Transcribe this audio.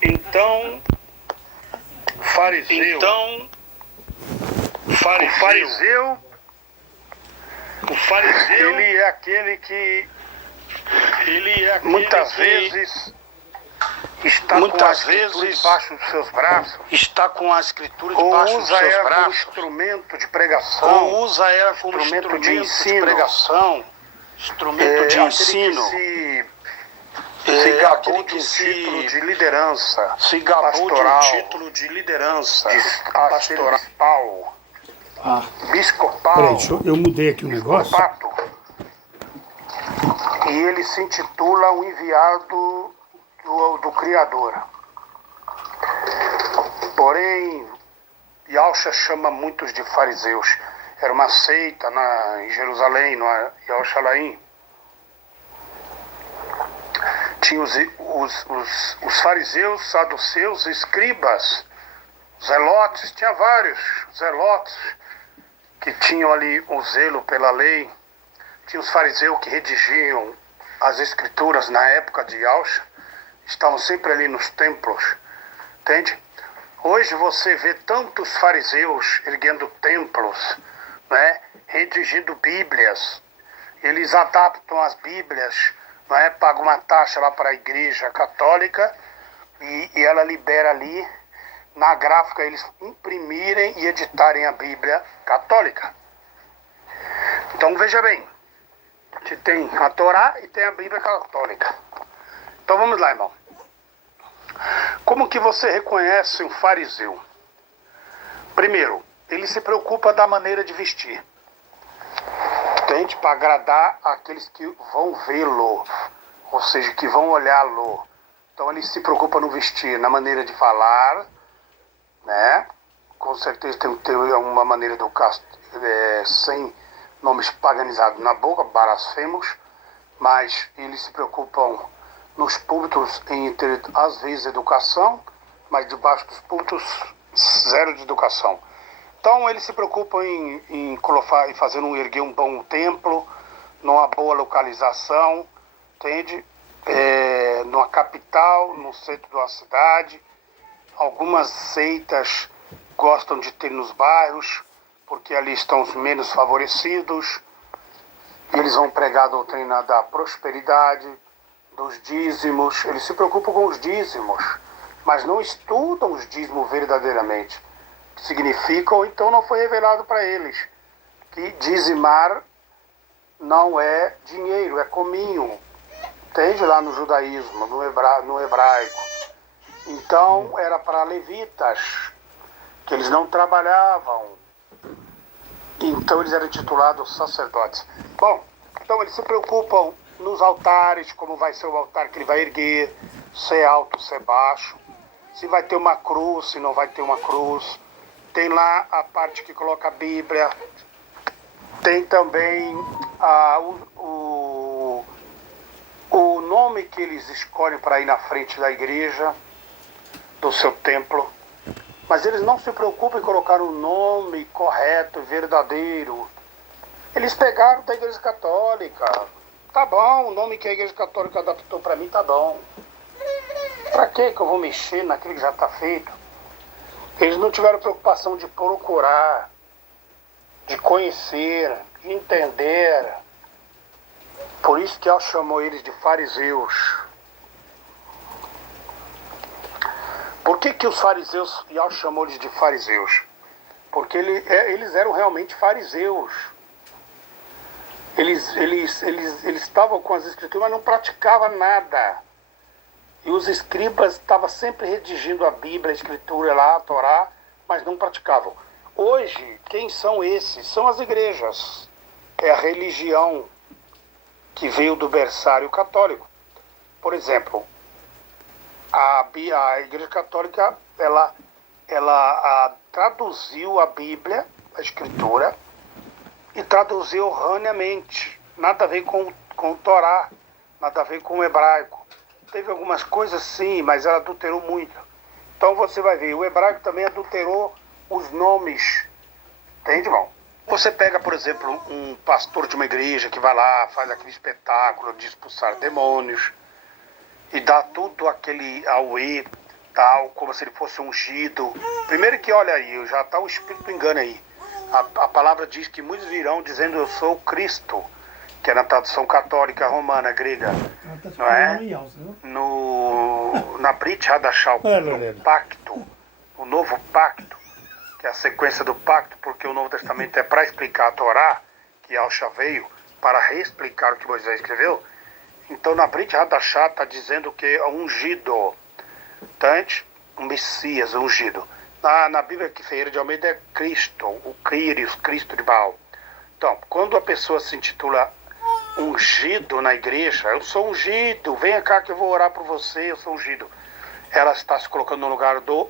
Então, fariseu, o fariseu, ele é aquele que muitas vezes está com a escritura debaixo dos seus braços, ou usa ela como instrumento de pregação, instrumento de ensino, instrumento de ensino, se gabou de um título de liderança pastoral, biscopal, Peraí, eu mudei aqui o negócio. E ele se intitula o enviado do Criador. Porém, Yahshua chama muitos de fariseus. Era uma seita em Jerusalém, no Yerushalayim. Tinha os fariseus, saduceus, escribas, zelotes, tinha vários zelotes que tinham ali o zelo pela lei. Tinha os fariseus que redigiam as escrituras na época de Yahshua, estavam sempre ali nos templos, entende? Hoje você vê tantos fariseus erguendo templos, né? Redigindo bíblias, eles adaptam as bíblias, não é? Pagam uma taxa lá para a igreja católica e ela libera ali, na gráfica, eles imprimirem e editarem a Bíblia católica. Então veja bem, que tem a Torá e tem a Bíblia católica. Então vamos lá, irmão. Como que você reconhece um fariseu? Primeiro, ele se preocupa da maneira de vestir. Entende? Para agradar aqueles que vão vê-lo, ou seja, que vão olhá-lo. Então ele se preocupa no vestir, na maneira de falar, né? Com certeza tem que ter uma maneira de educar, sem nomes paganizados na boca, blasfemos, mas eles se preocupam nos púlpitos em ter, às vezes, educação, mas debaixo dos púlpitos, zero de educação. Então eles se preocupam em erguer um bom templo, numa boa localização, entende? Numa capital, no centro de uma cidade. Algumas seitas gostam de ter nos bairros, porque ali estão os menos favorecidos. Eles vão pregar a doutrina da prosperidade, dos dízimos. Eles se preocupam com os dízimos, mas não estudam os dízimos verdadeiramente. Que significa, ou então não foi revelado para eles, que dizimar não é dinheiro, é cominho. Entende? Lá no judaísmo, no hebraico. Então era para levitas, que eles não trabalhavam. Então eles eram titulados sacerdotes. Bom, então eles se preocupam nos altares, como vai ser o altar que ele vai erguer, se é alto, se é baixo, se vai ter uma cruz, se não vai ter uma cruz. Tem lá a parte que coloca a Bíblia. Tem também o nome que eles escolhem para ir na frente da igreja, do seu templo. Mas eles não se preocupam em colocar o nome correto, verdadeiro. Eles pegaram da Igreja Católica. Tá bom, o nome que a Igreja Católica adaptou para mim tá bom. Para que eu vou mexer naquilo que já está feito? Eles não tiveram preocupação de procurar, de conhecer, de entender. Por isso que ela chamou eles de fariseus. Por que os fariseus, Yahshua chamou eles de fariseus? Porque eles eram realmente fariseus. Eles estavam com as escrituras, mas não praticavam nada. E os escribas estavam sempre redigindo a Bíblia, a escritura lá, a Torá, mas não praticavam. Hoje, quem são esses? São as igrejas. É a religião que veio do berçário católico. Por exemplo, a Igreja Católica, ela traduziu a Bíblia, a Escritura, e traduziu erroneamente. Nada a ver com o Torá, nada a ver com o hebraico. Teve algumas coisas sim, mas ela adulterou muito. Então você vai ver, o hebraico também adulterou os nomes. Entende, irmão? Você pega, por exemplo, um pastor de uma igreja que vai lá, faz aquele espetáculo de expulsar demônios. e dá tudo aquele auê, tal, como se ele fosse ungido. Primeiro que, olha aí, já está o espírito engano aí. A palavra diz que muitos virão dizendo eu sou o Cristo, que é na tradução católica romana, grega, não é? Na Brit Hadashah, no pacto, o novo pacto, que é a sequência do pacto, porque o Novo Testamento é para explicar a Torá, que Yahshua veio para reexplicar o que Moisés escreveu. Então na Brit Hadashah está dizendo que é ungido, tanto um Messias ungido. Na Bíblia que Ferreira de Almeida é Cristo, o Kyrios, Cristo de Baal. Então, quando a pessoa se intitula ungido na igreja, eu sou ungido, venha cá que eu vou orar por você, eu sou ungido. Ela está se colocando no lugar do